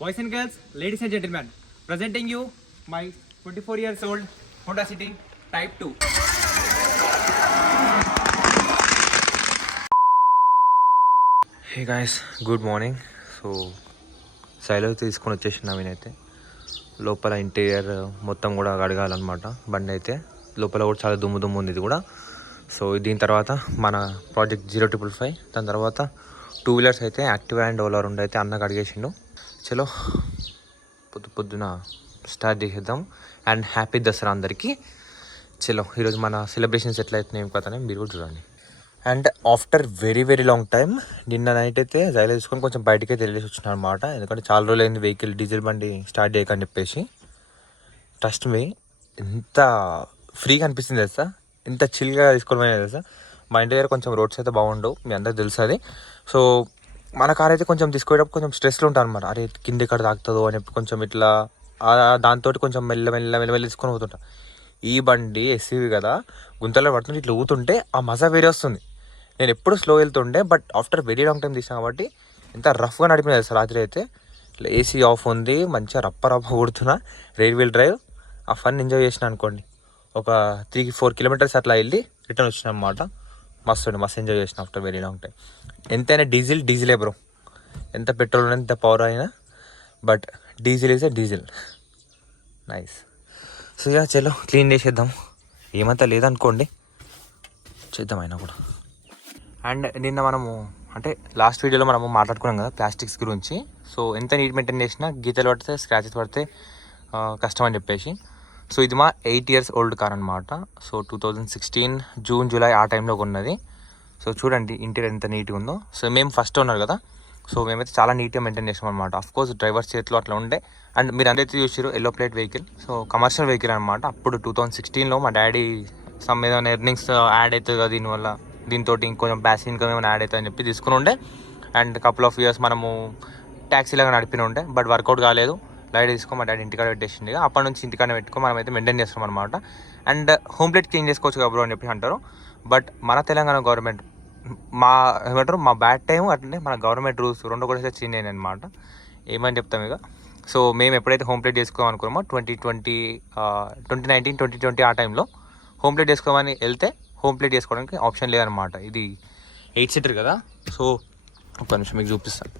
Boys and girls, ladies and gentlemen, presenting you my 24 years old Hodacity Type 2. Hey guys, good morning. So సైలో తీసుకొని వచ్చేసిన నేనైతే లోపల interior మొత్తం కూడా కడగాలన్నమాట. బండి అయితే లోపల కూడా చాలా దుమ్ము ఉంది ఇది కూడా. సో దీని తర్వాత మన ప్రాజెక్ట్ 0555 దాని తర్వాత 2 వీలర్స్ అయితే యాక్టివ్ అండ్ ఓలా రెండు అయితే అన్న కడిగేసిండు. చలో పొద్దున స్టార్ట్ చేసేద్దాం. అండ్ హ్యాపీ దసరా అందరికీ. చలో ఈరోజు మన సెలబ్రేషన్స్ ఎట్లా అవుతున్నాయి ఏం కథనే మీరు కూడా చూడండి. And after very long time నిన్న నైట్ అయితే జైలు తీసుకొని కొంచెం బయటకే తెలిసి వచ్చిన అనమాట. ఎందుకంటే చాలా రోజులు అయింది వెహికల్ డీజిల్ బండి స్టార్ట్ చేయకని చెప్పేసి. ట్రస్ట్ మీ ఎంత ఫ్రీగా అనిపిస్తుంది తెలుసా, ఎంత చిల్గా తీసుకోవడం తెలుసా. మా ఇంటి దగ్గర కొంచెం రోడ్స్ అయితే బాగుండవు, మీ అందరికి తెలుసు అది. సో మన కార్ అయితే కొంచెం తీసుకునేటప్పుడు కొంచెం స్ట్రెస్లో ఉంటాను అనమాట. అరే కింద ఎక్కడ తాకుతుందో అని చెప్పి కొంచెం ఇట్లా దాంతో కొంచెం మెల్ల తీసుకొని పోతుంటా. ఈ బండి ఎస్యూవి కదా, గుంతలో పడుతుంటే ఇట్లా ఊతుంటే ఆ మజా వేరే వస్తుంది. నేను ఎప్పుడు స్లో వెళ్తుండే, but after very long time తీసాను కాబట్టి ఎంత రఫ్గా నడిపిన తెలుసా. రాత్రి అయితే ఇట్లా ఏసీ ఆఫ్ ఉంది, మంచిగా రప్ప కొడుతున్నా, రైల్ వీల్ డ్రైవ్. ఆ ఫన్ ఎంజాయ్ చేసిన అనుకోండి. ఒక 3-4 కిలోమీటర్స్ అట్లా వెళ్ళి రిటర్న్ వచ్చిన అనమాట. మస్తు ఎంజాయ్ చేసిన ఆఫ్టర్ వెరీ లాంగ్ టైం. ఎంతైనా డీజిలే బ్రో, ఎంత పెట్రోల్ ఉన్నా ఎంత పవర్ అయినా, but diesel is diesel. Nice. So ఇక చలో క్లీన్ చేసేద్దాం. ఏమంతా లేదనుకోండి, చేద్దాం అయినా కూడా. అండ్ నిన్న మనము అంటే లాస్ట్ వీడియోలో మనము మాట్లాడుకున్నాం కదా ప్లాస్టిక్స్ గురించి. సో ఎంత నీట్ మెయింటైన్ చేసినా గీతలు పడితే స్క్రాచెస్ పడితే కష్టం అని చెప్పేసి. సో ఇది మా 8 years ఓల్డ్ కార్ అనమాట. సో 2016 జూన్ జూలై ఆ టైంలో కొన్నది. సో చూడండి ఇంటీరియర్ ఎంత నీట్గా ఉందో. సో మేము ఫస్ట్ ఉన్నారు కదా, సో మేమైతే చాలా నీట్గా మెయింటైన్ చేసాం అనమాట. అఫ్కోర్స్ డ్రైవర్ చేతిలో అట్లా ఉండే. అండ్ మీరు అందరైతే చూసారు yellow plate vehicle. So commercial vehicle అనమాట. అప్పుడు 2016లో మా డాడీ సమ్ ఏదైనా ఎర్నింగ్స్ యాడ్ అవుతుంది కదా దీనివల్ల, దీంతో ఇంకొంచెం ప్యాసివ్ ఇన్కమ్ ఏమైనా యాడ్ అవుతుంది అని చెప్పి తీసుకుని ఉండే. అండ్ కపుల్ ఆఫ్ ఇయర్స్ మనము ట్యాక్సీలాగా నడిపిన ఉండే, బట్ వర్కౌట్ కాలేదు. లైట్ తీసుకొని మా డాడీ ఇంటికాడ పెట్టేసింది. అప్పటి నుంచి ఇంటికాడ పెట్టుకొని మనం అయితే మెయింటైన్ చేస్తాం అనమాట. అండ్ హోమ్ ప్లేట్ క్లీన్ చేసుకోవచ్చు కదా బ్రో అని చెప్పి అంటారు. బట్ మన తెలంగాణ గవర్నమెంట్ మా బ్యాడ్ టైం అట్లనే మన గవర్నమెంట్ రూల్స్ రెండు కూడా చేంజ్ అయినాయి అనమాట. ఏమని చెప్తాం ఇక. సో మేము ఎప్పుడైతే హోమ్ ప్లేట్ చేసుకోమనుకున్నామో 2019-2020 ఆ టైంలో హోమ్ ప్లేట్ చేసుకోమని వెళ్తే హోమ్ ప్లేట్ చేసుకోవడానికి ఆప్షన్ లేదనమాట. ఇది 8 seater కదా. సో ఒక నిమిషం మీకు చూపిస్తాను.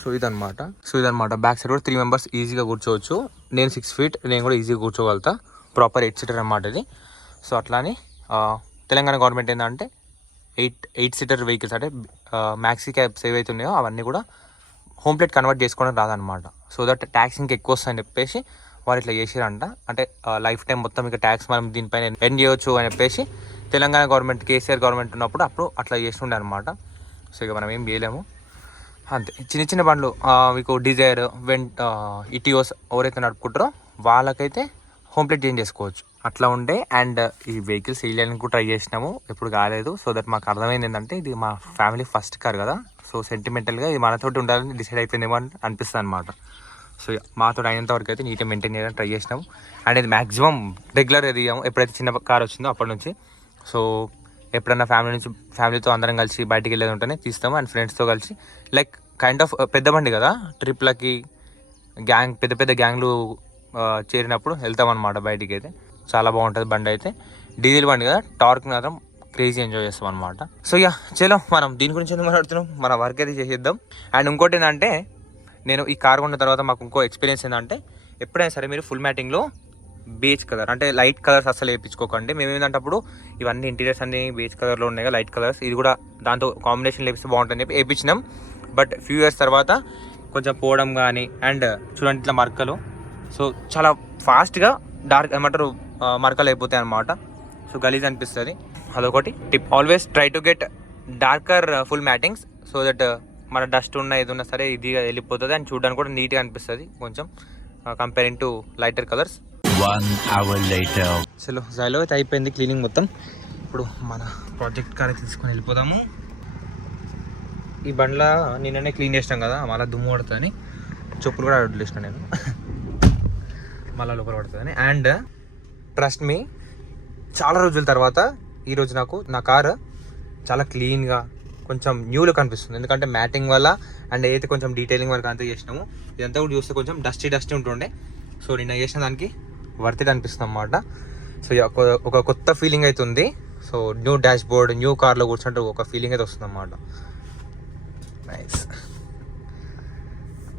సో ఇదనమాట బ్యాక్ సైడ్ కూడా 3 members ఈజీగా కూర్చోవచ్చు. నేను 6 feet, నేను కూడా ఈజీగా కూర్చోగలుగుతా. ప్రాపర్ 8 seater అనమాట ఇది. సో అట్లా అని తెలంగాణ గవర్నమెంట్ ఏంటంటే 8 seater వెహికల్స్ అంటే మ్యాక్సీ క్యాబ్స్ ఏవైతే ఉన్నాయో అవన్నీ కూడా హోమ్ ప్లేట్ కన్వర్ట్ చేసుకోవడం రాదనమాట. సో దట్ ట్యాక్స్ ఇంకా ఎక్కువ వస్తుందని చెప్పేసి వాళ్ళు ఇట్లా చేసారంట. అంటే లైఫ్ టైం మొత్తం ఇక ట్యాక్స్ మనం దీనిపైన ఎర్న్ చేయవచ్చు అని చెప్పేసి తెలంగాణ గవర్నమెంట్, కేసీఆర్ గవర్నమెంట్ ఉన్నప్పుడు అప్పుడు అట్లా చేస్తుండే అనమాట. సో ఇక మనం ఏం చేయలేము అంతే. చిన్న బండ్లు మీకు డిజైర్, ఇటియోస్ ఎవరైతే నడుపుకుంటారో వాళ్ళకైతే హోమ్ ప్లేట్ చేంజ్ చేసుకోవచ్చు అట్లా ఉండే. అండ్ ఈ వెహికల్ సేల్ చేయడానికి కూడా ట్రై చేసినాము, ఎప్పుడు కాలేదు. సో దట్ మాకు అర్థమైంది ఏంటంటే ఇది మా ఫ్యామిలీ ఫస్ట్ కార్ కదా. సో సెంటిమెంటల్గా ఇది మనతోటి ఉండాలని డిసైడ్ అయిపోయిందేమో అని అనిపిస్తుంది అనమాట. సో మాతో అయినంత వరకు అయితే నీట్గా మెయింటైన్ చేయడానికి ట్రై చేసినాము. అండ్ ఇది మ్యాక్సిమం రెగ్యులర్గా తీయాము. ఎప్పుడైతే చిన్న కార్ వచ్చిందో అప్పటి నుంచి. సో ఎప్పుడన్నా ఫ్యామిలీతో అందరం కలిసి బయటికి వెళ్ళేది ఉంటేనే తీస్తాము. అండ్ ఫ్రెండ్స్తో కలిసి లైక్ కైండ్ ఆఫ్ పెద్ద బండి కదా, ట్రిప్లకి పెద్ద గ్యాంగ్లు చేరినప్పుడు వెళ్తాం అనమాట బయటికి. అయితే చాలా బాగుంటుంది బండి అయితే. డీజిల్ బండి కదా, టార్క్ మాత్రం క్రేజీ ఎంజాయ్ చేస్తాం అనమాట. సో ఇక చలో మనం దీని గురించి ఎందుకు మాట్లాడుతున్నాం, మన వర్క్ అయితే చేసేద్దాం. అండ్ ఇంకోటి ఏంటంటే నేను ఈ కార్ కొన్న తర్వాత మాకు ఇంకో ఎక్స్పీరియన్స్ ఏంటంటే ఎప్పుడైనా సరే మీరు ఫుల్ మ్యాటింగ్లో బేజ్ కలర్ అంటే లైట్ కలర్స్ అసలు వేయించుకోకండి. మేము ఏంటంటే అప్పుడు ఇవన్నీ ఇంటీరియర్స్ అన్ని బేజ్ కలర్లో ఉన్నాయి కదా, లైట్ కలర్స్. ఇది కూడా దాంతో కాంబినేషన్ వేపిస్తే బాగుంటుందని చెప్పి వేయించినాం. బట్ ఫ్యూ ఇయర్స్ తర్వాత కొంచెం పోవడం కానీ అండ్ చూడండి ఇట్లా మరకలు. సో చాలా ఫాస్ట్గా డార్క్ ఏమంటారు మరకలు అయిపోతాయి అనమాట. సో గలీజ్ అనిపిస్తుంది. అదొకటి tip, always try to get darker full mattings so that మన డస్ట్ ఉన్న ఇది ఉన్నా సరే ఇదిగా వెళ్ళిపోతుంది. అండ్ చూడడానికి కూడా నీట్గా అనిపిస్తుంది కొంచెం comparing to lighter colours. 1 hour later. చలో జైలో అయితే అయిపోయింది క్లీనింగ్ మొత్తం. ఇప్పుడు మన ప్రాజెక్ట్ కార్ తీసుకొని వెళ్ళిపోదాము. ఈ బండ్లా నిన్ననే క్లీన్ చేసినాం కదా, మళ్ళీ దుమ్ము పడుతుందని చెప్పులు కూడా వదిలేసిన నేను, మళ్ళీ లోపల పడుతుందని. అండ్ ట్రస్ట్ మీ, చాలా రోజుల తర్వాత ఈరోజు నాకు నా కారు చాలా క్లీన్గా కొంచెం న్యూ లుక్ అనిపిస్తుంది, ఎందుకంటే మ్యాటింగ్ వల్ల అండ్ ఏదైతే కొంచెం డీటెయిలింగ్ వరకు అంతా చేసినాము ఇదంతా కూడా చూస్తే కొంచెం డస్టీ ఉంటుండే. సో నిన్న చేసిన దానికి వర్త్ ఇట్ అనిపిస్తుంది అన్నమాట. సో ఒక కొత్త ఫీలింగ్ అయితే ఉంది. So new dash board, new కార్లో కూర్చుంటే ఒక ఫీలింగ్ అయితే వస్తుంది అన్నమాట. నైస్.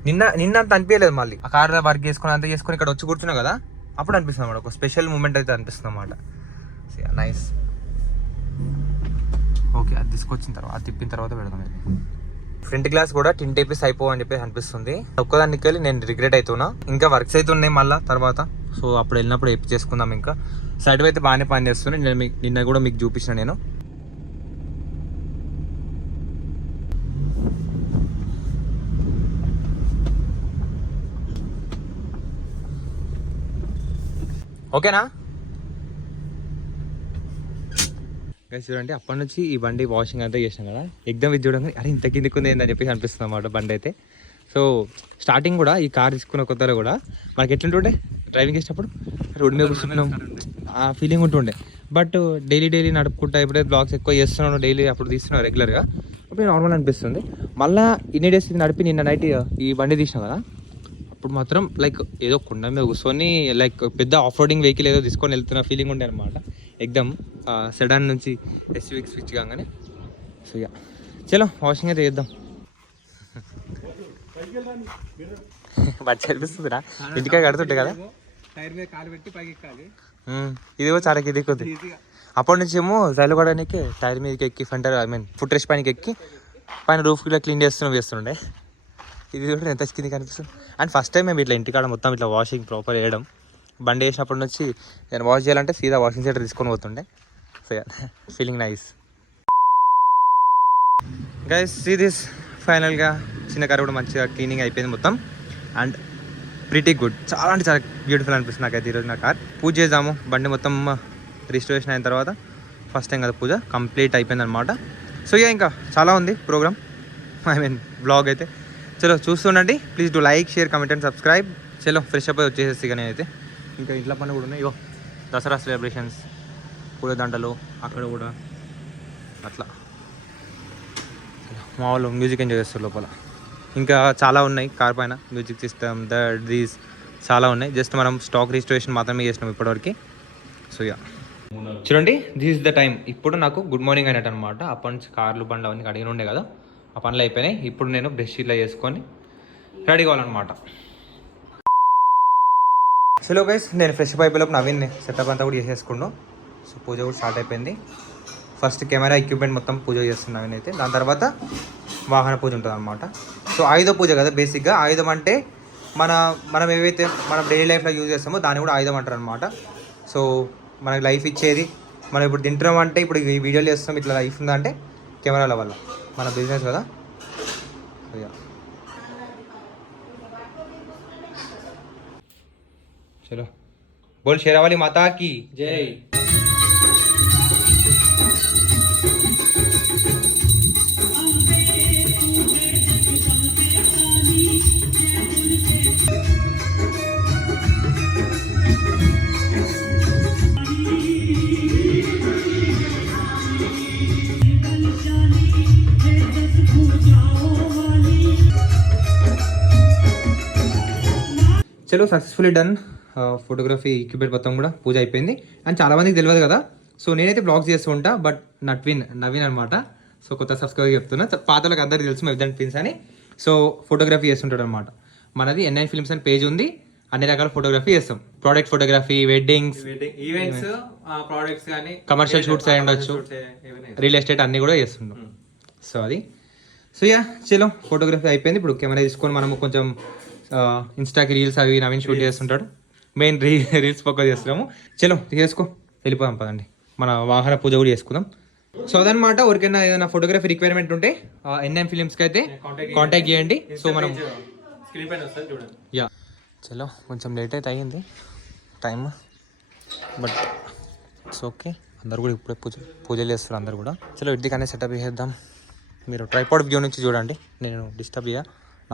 నిన్న అంత అనిపించలేదు, మళ్ళీ ఆ కార్ వర్క్ చేసుకుని అంతా చేసుకుని ఇక్కడ వచ్చి కూర్చున్నా కదా, అప్పుడు అనిపిస్తుంది అన్నమాట. ఒక స్పెషల్ మూమెంట్ అయితే అనిపిస్తుంది అన్నమాట. నైస్. ఓకే, అది తీసుకొచ్చిన తర్వాత తిప్పిన తర్వాత పెడదాం. ఇది ఫ్రంట్ గ్లాస్ కూడా టింట్ వేపేసి అయిపోవని చెప్పేసి అనిపిస్తుంది. ఒక్కదానికి వెళ్ళి నేను రిగ్రెట్ అవుతున్నా. ఇంకా వర్క్స్ అయితే ఉన్నాయి మళ్ళీ తర్వాత. సో అప్పుడు వెళ్ళినప్పుడు వేపి చేసుకుందాం. ఇంకా సైడ్ అయితే బాగానే పని చేస్తుంది. నేను నిన్న కూడా మీకు చూపించిన నేను. ఓకేనా గైస్, చూడండి అప్పటి నుంచి ఈ బండి వాషింగ్ అంతా చేసినాం కదా, ఎగ్జామ్ ఇది చూడండి, అరే ఇంత కిందికి ఉంది ఏందని చెప్పేసి అనిపిస్తుంది అన్నమాట బండి అయితే. సో స్టార్టింగ్ కూడా ఈ కార్ తీసుకున్న కొత్తలో కూడా మనకి ఎట్లుంటుండే డ్రైవింగ్ చేసినప్పుడు రోడ్డు మీద కూర్చున్నాం ఆ ఫీలింగ్ ఉంటుండే. బట్ డైలీ నడుపుకుంటా ఎప్పుడైతే బ్లాగ్స్ ఎక్కువ చేస్తున్నాను డైలీ అప్పుడు తీస్తున్నాను రెగ్యులర్గా, అప్పుడు నార్మల్ అనిపిస్తుంది. మళ్ళీ ఇన్ని డేస్ నడిపి నిన్న నైట్ ఈ బండి తీసినాం కదా, అప్పుడు మాత్రం లైక్ ఏదో కుండ మీద కూర్చొని లైక్ పెద్ద ఆఫ్ రోడింగ్ వెహికల్ ఏదో తీసుకొని వెళ్తున్న ఫీలింగ్ ఉండే అనమాట. ఎగ్దమ్ సెడాన్ నుంచి ఎస్యూవీకి స్విచ్ కాగానే. సో ఇక చలో వాషింగ్ అయితే చేద్దాం. మంచి అనిపిస్తుందిరా, ఇంటికాయ కడుతుంటే కదా. ఇదిగో చాలా కిందికి. అప్పటి నుంచి ఏమో జైలు పడడానికి టైర్ మీదకి ఎక్కి ఫ్రంట్ ఫుట్ రెస్ట్ పైనకి ఎక్కి పైన రూఫ్ ఇలా క్లీన్ వేస్తుండే. ఇది కూడా ఎంత కిందికి అనిపిస్తుంది. అండ్ ఫస్ట్ టైం మేము ఇట్లా ఇంటికాడ మొత్తం ఇట్లా వాషింగ్ ప్రాపర్ చేయడం. బండి వేసినప్పటి నుంచి నేను వాష్ చేయాలంటే సీదా వాషింగ్ సెంటర్ తీసుకొని పోతుండే. So feeling nice. Guys see this, ఫైనల్గా చిన్న కార్ కూడా మంచిగా క్లీనింగ్ అయిపోయింది మొత్తం. అండ్ ప్రిటీ గుడ్, చాలా అంటే చాలా బ్యూటిఫుల్ అనిపిస్తుంది నాకైతే ఈరోజు నా కార్. పూజ చేద్దాము, బండి మొత్తం రిజిస్ట్రేషన్ అయిన తర్వాత ఫస్ట్ టైం కదా పూజ కంప్లీట్ అయిపోయింది అనమాట. సో ఇంకా చాలా ఉంది ప్రోగ్రామ్, బ్లాగ్ అయితే. చలో చూస్తుండండి, please do like, share, comment and subscribe. చలో ఫ్రెష్ అప్ వచ్చేసేసి ఇక నేనైతే. ఇంకా ఇంట్లో పని కూడా ఉన్నాయి. దసరా సెలబ్రేషన్స్, పూల దండలు అక్కడ కూడా అట్లా మా వాళ్ళు మ్యూజిక్ ఎంజాయ్ చేస్తారు లోపల. ఇంకా చాలా ఉన్నాయి కార్ పైన, మ్యూజిక్ సిస్టమ్ దీస్ చాలా ఉన్నాయి. జస్ట్ మనం స్టాక్ రిజిస్ట్రేషన్ మాత్రమే చేసినాం ఇప్పటివరకు. సో చూడండి, దిస్ ఇస్ ద టైం. ఇప్పుడు నాకు గుడ్ మార్నింగ్ అయినట్టు అనమాట. అప్పటి నుంచి కార్లు బండ్లు అవన్నీ అడిగిన ఉండే కదా, ఆ పనులు అయిపోయినాయి. ఇప్పుడు నేను బ్రష్ ఇలా చేసుకొని రెడీ కావాలన్నమాట. చలో గైస్, నేను ఫ్రెష్ అయిపోయేలోపు నవీన్ సెటప్ అంతా కూడా చేసేసుకున్నాను. సో పూజ కూడా స్టార్ట్ అయిపోయింది. ఫస్ట్ కెమెరా ఎక్విప్మెంట్ మొత్తం పూజ చేస్తున్నాను నవీన్ అయితే. దాని తర్వాత వాహన పూజ ఉంటుంది అనమాట. సో ఆయుధ పూజ కదా బేసిక్గా. ఆయుధం అంటే మనం ఏవైతే మనం డైలీ లైఫ్లో యూజ్ చేస్తామో దాన్ని కూడా ఆయుధం అంటారు అనమాట. సో మనకి లైఫ్ ఇచ్చేది, మనం ఇప్పుడు తింటున్నాం అంటే, ఇప్పుడు ఈ వీడియోలు చేస్తాం ఇట్లా లైఫ్ ఉందంటే కెమెరాల వల్ల, మన బిజినెస్ కదా. చలో బోల్ షేరావాలి మాతాకి జై. చలో సక్సెస్ఫుల్లీ డన్. ఫోటోగ్రఫీ ఎక్విప్మెంట్ మొత్తం కూడా పూజ అయిపోయింది. అండ్ చాలామందికి తెలియదు కదా, సో నేనైతే బ్లాగ్స్ చేస్తూ ఉంటా. బట్ నవీన్ అనమాట. సో కొత్త సబ్స్క్రైబర్ చెప్తున్నా, పాతలకు అందరికీ తెలుసు మెవిదన్ ఫిల్మ్స్ అని. సో ఫోటోగ్రఫీ చేస్తుంటాడు అనమాట. మనది N9 ఫిల్మ్స్ అని పేజ్ ఉంది, అన్ని రకాల ఫోటోగ్రఫీ చేస్తాం. Product photography, weddings, events, products కానీ కమర్షియల్ షూట్స్ అయి ఉండొచ్చు, రియల్ ఎస్టేట్ అన్నీ కూడా చేస్తుంటాం. సో అది. సో చలో ఫోటోగ్రఫీ అయిపోయింది. ఇప్పుడు కెమెరా తీసుకొని మనము కొంచెం ఇన్స్టాకి రీల్స్ అవి నవీన్ షూట్ చేస్తుంటాడు. మెయిన్ రీల్స్ ఫోకస్ చేస్తున్నాము. చలో చేసుకో వెళ్ళిపోదాం పదండి, మన వాహన పూజ కూడా చేసుకుందాం. సో అదనమాట. ఎవరికైనా ఏదైనా ఫోటోగ్రఫీ రిక్వైర్మెంట్ ఉంటే N9 ఫిలిమ్స్కి అయితే కాంటాక్ట్ చేయండి. సో మనం చలో కొంచెం లేట్ అయితే అయ్యింది టైం, బట్ ఇట్స్ ఓకే. అందరు కూడా ఇప్పుడే పూజలు చేస్తారు అందరు కూడా. చలో ఇంటికనే సెటప్ చేద్దాం. మీరు ట్రైపాడ్ వ్యూ నుంచి చూడండి, నేను డిస్టర్బ్ చేయ,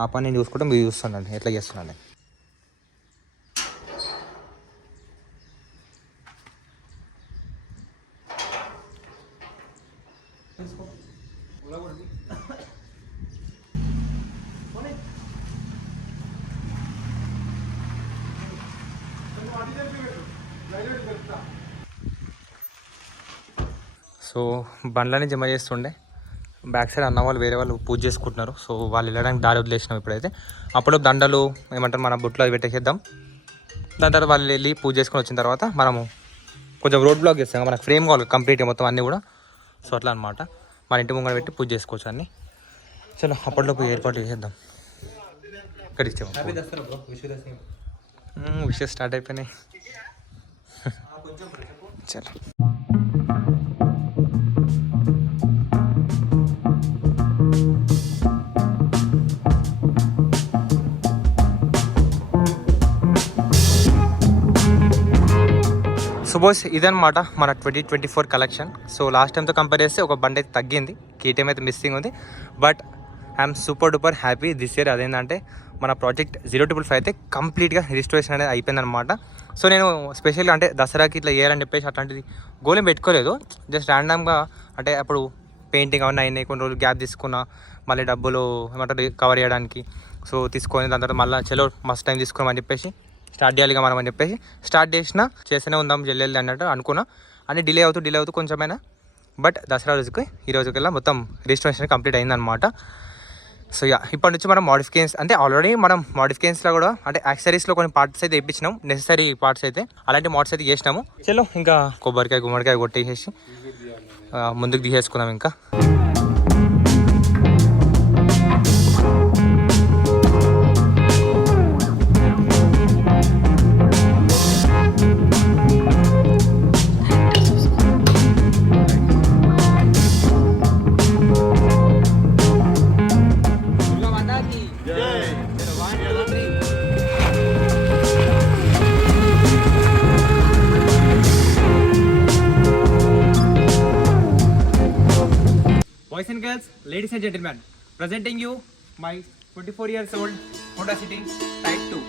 నా పని నేను చూసుకుంటే మీరు చూస్తున్నాను ఎట్లా చేస్తున్నాను. సో బండ్లని జమ చేస్తుండే బ్యాక్ సైడ్ అన్న వాళ్ళు వేరే వాళ్ళు పూజ చేసుకుంటున్నారు. సో వాళ్ళు వెళ్ళడానికి దారి వదిలేసినాం ఇప్పుడైతే. అప్పుడు దండలు ఏమంటారు మన బుట్లో అవి పెట్టేసేద్దాం. దాని తర్వాత వాళ్ళు వెళ్ళి పూజ చేసుకొని వచ్చిన తర్వాత మనము కొంచెం రోడ్ బ్లాక్ చేస్తాం. మనకు ఫ్రేమ్ కావాలి కంప్లీట్ మొత్తం అన్నీ కూడా. సో అట్లా అనమాట మన ఇంటి ముంగడ పెట్టి పూజ చేసుకోవచ్చు అన్నీ. చలో అప్పట్లోపు ఏర్పాటు చేసేద్దాం. ఇక్కడ ఇచ్చాము విషయం స్టార్ట్ అయిపోయినాయి. చలో సపోజ్ ఇదనమాట మన 2024 కలెక్షన్. సో లాస్ట్ టైంతో కంపేర్ చేస్తే ఒక బండి అయితే తగ్గింది, కేటీఎం అయితే మిస్సింగ్ ఉంది. But I'm super duper happy this year. అదేంటంటే మన ప్రాజెక్ట్ 055 అయితే కంప్లీట్గా రిజిస్ట్రేషన్ అనేది అయిపోయిందనమాట. సో నేను స్పెషల్గా అంటే దసరాకి ఇట్లా చేయాలని చెప్పేసి అట్లాంటిది గోలేం పెట్టుకోలేదు. జస్ట్ ర్యాండమ్గా అంటే అప్పుడు పెయింటింగ్ అవన్నీ అయినాయి, కొన్ని రోజులు గ్యాప్ తీసుకున్నా, మళ్ళీ డబ్బులు ఏమంటారు కవర్ చేయడానికి. సో తీసుకొని దాని తర్వాత మళ్ళీ చలో మస్ట్ టైం తీసుకున్నామని చెప్పేసి స్టార్ట్ చేయాలిగా మనం అని చెప్పేసి స్టార్ట్ చేస్తూనే ఉందాం జల్లెల్లి అన్నట్టు అనుకున్నా. అని డిలే అవుతూ కొంచెమైనా. బట్ దసరా రోజుకి ఈ రోజుకల్లా మొత్తం రిజిస్ట్రేషన్ కంప్లీట్ అయిందనమాట. సో యా ఇప్పటి నుంచి మనం మోడిఫికేషన్స్ అంటే ఆల్రెడీ మనం మోడిఫికేషన్స్లో కూడా అంటే యాక్సరీస్లో కొన్ని పార్ట్స్ అయితే ఇప్పించినాం, నెసరీ పార్ట్స్ అయితే అలాంటి మోడ్స్ అయితే చేసినాము. చలో ఇంకా కొబ్బరికాయ గుమ్మడికాయ కొట్టేసేసి ముందుకు తీసేసుకున్నాం. ఇంకా boys and girls, ladies and gentlemen, presenting you my 24 years old Hodacity Type 2.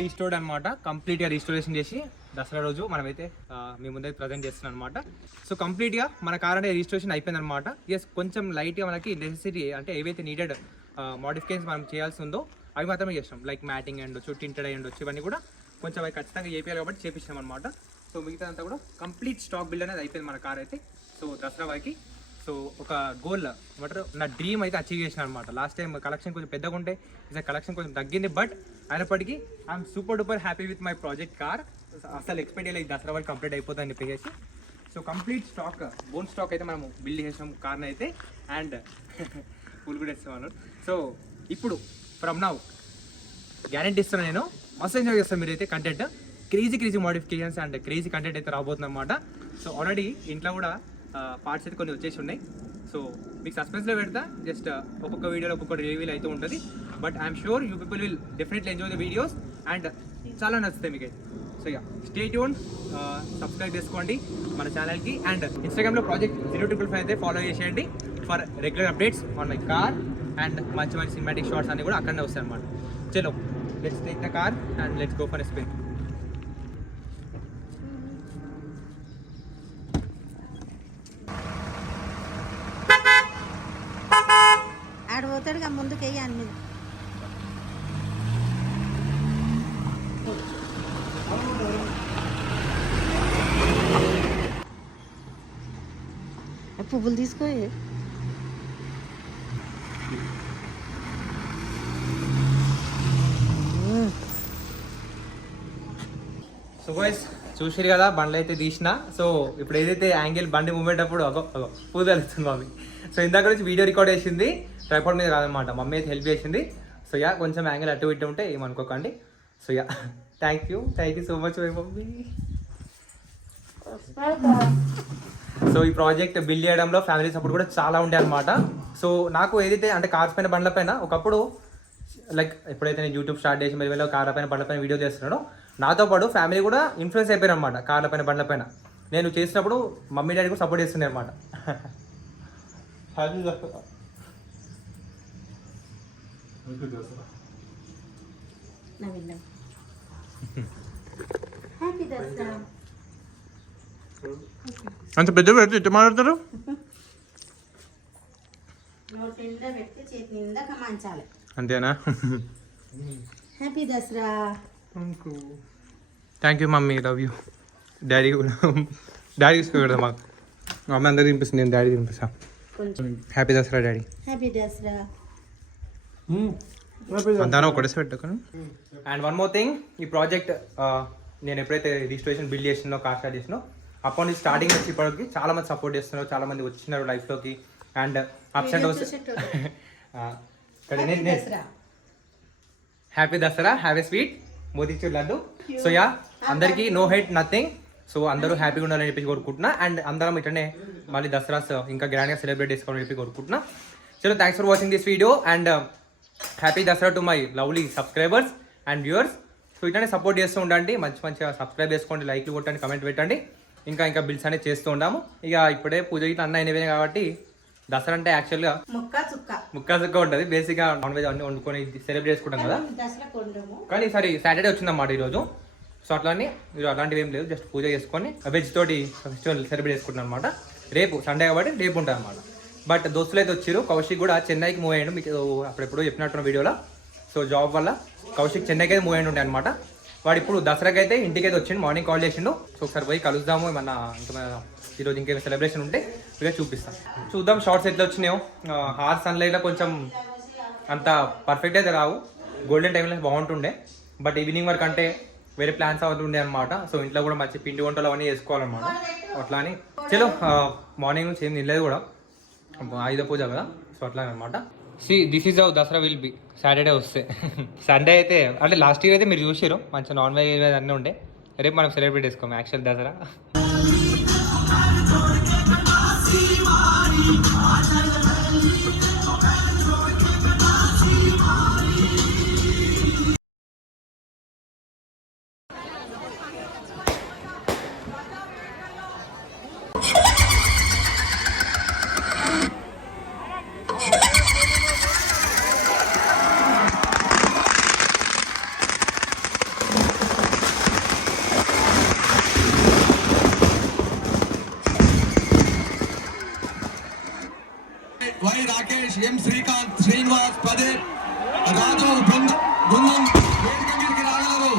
Restored అనమాట, కంప్లీట్గా రీస్టోరేషన్ చేసి దసరా రోజు మనమైతే మీ ముందే ప్రజెంట్ చేస్తున్నాం అనమాట. సో కంప్లీట్గా మన కార్ అనేది రిజిస్ట్రేషన్ అయిపోయింది అనమాట. ఎస్ కొంచెం లైట్గా మనకి నెసెసిటీ అంటే ఏవైతే నీడెడ్ మోడిఫికేషన్స్ మనం చేయాల్సి ఉందో అవి మాత్రమే చేస్తాం. లైక్ మ్యాటింగ్ అయ్యొచ్చు, టింటెడ్ అయ్యొచ్చు, ఇవన్నీ కూడా కొంచెం అవి ఖచ్చితంగా చేయాలి కాబట్టి చేపించాం అనమాట. సో మిగతా అంతా కూడా కంప్లీట్ స్టాక్ బిల్డ్ అనేది అయిపోయింది మన కార్ అయితే. సో దసరా వారికి సో ఒక గోల్ ఏమంటారు నా డ్రీమ్ అయితే అచీవ్ చేసిన అనమాట. లాస్ట్ టైం కలెక్షన్ కొంచెం పెద్దగా ఉంటే ఈసారి కలెక్షన్ కొంచెం తగ్గింది. బట్ అయినప్పటికీ I'm super duper happy with my project car. అసలు ఎక్స్పెక్ట్ చేయలేదు దసరా వరకు కంప్లీట్ అయిపోతుందని చెప్పేసి. So complete stock bone stock అయితే మనము బిల్డ్ చేసాం కార్ని అయితే. అండ్ ఫుల్ కూడా ఇస్తాను. సో ఇప్పుడు ఫ్రమ్ నౌ గ్యారెంటీ ఇస్తాను, నేను మస్తు ఎంజాయ్ చేస్తాను. మీరైతే content crazy modifications and crazy content అయితే రాబోతుంది అనమాట. సో ఆల్రెడీ ఇంట్లో కూడా పార్ట్స్ అయితే కొన్ని వచ్చేసి ఉన్నాయి. సో మీకు సస్పెన్స్లో పెడతా, జస్ట్ ఒక్కొక్క వీడియోలో ఒక్కొక్క రివ్యూలు అయితే ఉంటుంది. But I'm sure you people will definitely enjoy the videos and చాలా నచ్చుతాయి మీకు. So yeah stay tune, subscribe చేసుకోండి మన ఛానల్కి. అండ్ ఇన్స్టాగ్రామ్లో ప్రాజెక్ట్ 055 అయితే ఫాలో చేసేయండి for regular updates on my car. And మంచి సినిమాటిక్ షార్ట్స్ అన్నీ కూడా అక్కడనే వస్తాయి అనమాట. చలో let's take the car and let's go for a spin. ఆడిపోతాడుగా ముందుకు వెయ్యాలి మీద. పువ్వులు తీసుకో. సో గైస్ చూసిరు కదా బండ్లు అయితే తీసిన. సో ఇప్పుడు ఏదైతే యాంగిల్ బండి మూమెంట్ అప్పుడు అగో పూజ తెలుస్తుంది మమ్మీ. సో ఇందాక నుంచి వీడియో రికార్డ్ చేసింది, ట్రైపాడ్ మీద కాదనమాట, మమ్మీ అయితే హెల్ప్ చేసింది. సో యా కొంచెం యాంగిల్ అటు ఇటు ఉంటే ఏమనుకోకండి. So yeah thank you so much my mummy. So ఈ ప్రాజెక్ట్ బిల్డ్ చేయడంలో ఫ్యామిలీ సపోర్ట్ కూడా చాలా ఉండే అనమాట. సో నాకు ఏదైతే అంటే కార్స్ పైన బండ్ల పైన ఒకప్పుడు లైక్ ఎప్పుడైతే నేను యూట్యూబ్ స్టార్ట్ చేసి మెల్లమెల్ల కార్ల పైన బండ్ల పైన వీడియో చేస్తున్నానో నాతో పాటు ఫ్యామిలీ కూడా ఇన్ఫ్లుయెన్స్ అయిపోయారు అనమాట. కార్ల పైన బండ్ల పైన నేను చేసినప్పుడు మమ్మీ డాడీ కూడా సపోర్ట్ చేస్తుండే అనమాట. హ్యాపీ దసరా. అంత పెద్ద పెడితే ఎట్లా మాట్లాడతారు? నోటి నిండా పెట్టి చేతి నిండా కమాంచాలి. అంతేనా? Happy Dasara. Thank you mummy, love you. Daddy కూడా, డాడీ తీసుకోకూడదు మాకు. మా అమ్మ అందరికి తినిపిస్తుంది, నేను డాడీ తినిపిస్తా. కొంచెం happy Dasara daddy. Happy Dasara. అంతా ఒకటేసి పెట్టుకోను. అండ్ వన్ మోర్ థింగ్, ఈ ప్రాజెక్ట్ నేను ఎప్పుడైతే రిజిస్ట్రేషన్ బిల్డ్ చేసినో, కార్ స్టార్ట్ చేసినో, అప్పటి నుంచి స్టార్టింగ్ వచ్చి ఇప్పటికి చాలా మంది సపోర్ట్ చేస్తున్నారు, చాలా మంది వచ్చినారు లైఫ్లోకి. And ups and downs. Happy Dasara, have a sweet motichoor laddu. So yeah, అందరికీ నో హైట్ నథింగ్. సో అందరూ హ్యాపీగా ఉండాలని చెప్పి కోరుకుంటున్నా. అండ్ అందరం ఇట్లనే మళ్ళీ దసరా ఇంకా గ్రాండ్గా సెలబ్రేట్ చేసుకోవాలని చెప్పి కోరుకుంటున్నా. చలో, thanks for watching this video and happy Dasara to my lovely subscribers and viewers. So ఇట్లనే సపోర్ట్ చేస్తూ ఉండండి, మంచిగా సబ్స్క్రైబ్ చేసుకోండి, లైక్లు కొట్టండి, కమెంట్ పెట్టండి. ఇంకా బిల్స్ అనేది చేస్తూ ఉంటాము. ఇక ఇప్పుడే పూజ ఇట్లా అన్న అయినవే కాబట్టి దసరా అంటే యాక్చువల్గా ముక్క చుక్క ఉంటుంది. బేసిక్గా నాన్ వెజ్ అన్ని వండుకొని సెలబ్రేట్ చేసుకుంటాం కదా. కానీ ఈసారి సాటర్డే వచ్చిందన్నమాట ఈరోజు. సో అట్లానే మీరు అలాంటివి ఏం లేదు, జస్ట్ పూజ చేసుకొని వెజ్ తోటి ఫెస్టివల్ సెలబ్రేట్ చేసుకుంటాం అనమాట. రేపు సండే కాబట్టి రేపు ఉంటుంది అనమాట. బట్ దోస్తులు అయితే వచ్చారు. కౌశిక్ కూడా చెన్నైకి మూవ్ అయ్యాడు, మీకు అప్పుడెప్పుడు చెప్పినట్టున్న వీడియోలో. సో జాబ్ వల్ల కౌశిక్ చెన్నైకి అయితే మూవ్ అయ్యి ఉండే అనమాట. వాడు ఇప్పుడు దసరాకి అయితే ఇంటికి అయితే వచ్చిండు, మార్నింగ్ కాల్ చేసిండు. సో ఒకసారి పోయి కలుద్దాము, ఏమన్నా ఇంకా ఈరోజు ఇంకేమైనా సెలబ్రేషన్ ఉంటే ఇక చూపిస్తాం. చూద్దాం షార్ట్స్ ఎట్లా వచ్చినాయో. హార్స్ సన్లైట్లో కొంచెం అంత పర్ఫెక్ట్ అయితే రావు, గోల్డెన్ టైంలో బాగుంటుండే. బట్ ఈవినింగ్ వరకు అంటే వేరే ప్లాన్స్ అవుతుండే అనమాట. సో ఇంట్లో కూడా మంచి పిండి వంటలు అవన్నీ చేసుకోవాలన్నమాట. అట్లా అని చలో మార్నింగ్ నుంచి ఏం తినలేదు కూడా, ఆయుధ పూజ కదా. సో అట్లా అనమాట. This is how Dasara will be Saturday వస్తే. సండే అయితే అంటే లాస్ట్ ఇయర్ అయితే మీరు చూసారు, మంచిగా నాన్ వెజ్ అన్నీ ఉండే. రేపు మనం సెలబ్రేట్ చేసుకోము actual Dasara. Y Rakesh, M Srikanth, Srinivas, Pradeep, Raju బృందం వేదిక మీదకి రాగలరు.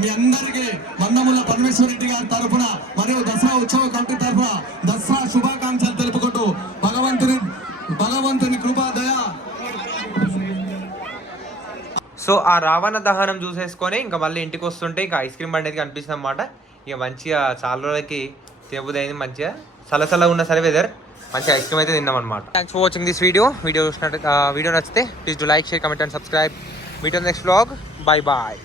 మీ అందరికీ మందముల పరమేశ్వర రెడ్డి గారి తరఫున మరియు దసరా ఉత్సవ కమిటీ తరఫున దసరా శుభాకాంక్షలు తెలుపుకుంటూ భగవంతుని కృపా దయ. సో ఆ రావణ దహనం చూసేసుకొని ఇంకా మళ్ళీ ఇంటికి వస్తుంటే ఇంకా ఐస్ క్రీమ్ బండి అయితే కనిపిస్తుంది అనమాట. ఇక మంచిగా చాలా రోజులకి తేబుదైంది, మంచిగా చల్లగా ఉన్న సరే వెదర్, మంచిగా ఐస్ క్రీమ్ అయితే తిన్నాం అనమాట. Thanks for watching this video చూసినట్టు వీడియో నచ్చితే please do like, share, comment and subscribe. Meet on next vlog. Bye bye.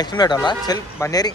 Ice cream పెట్టాలా చెల్ బన్నేరి.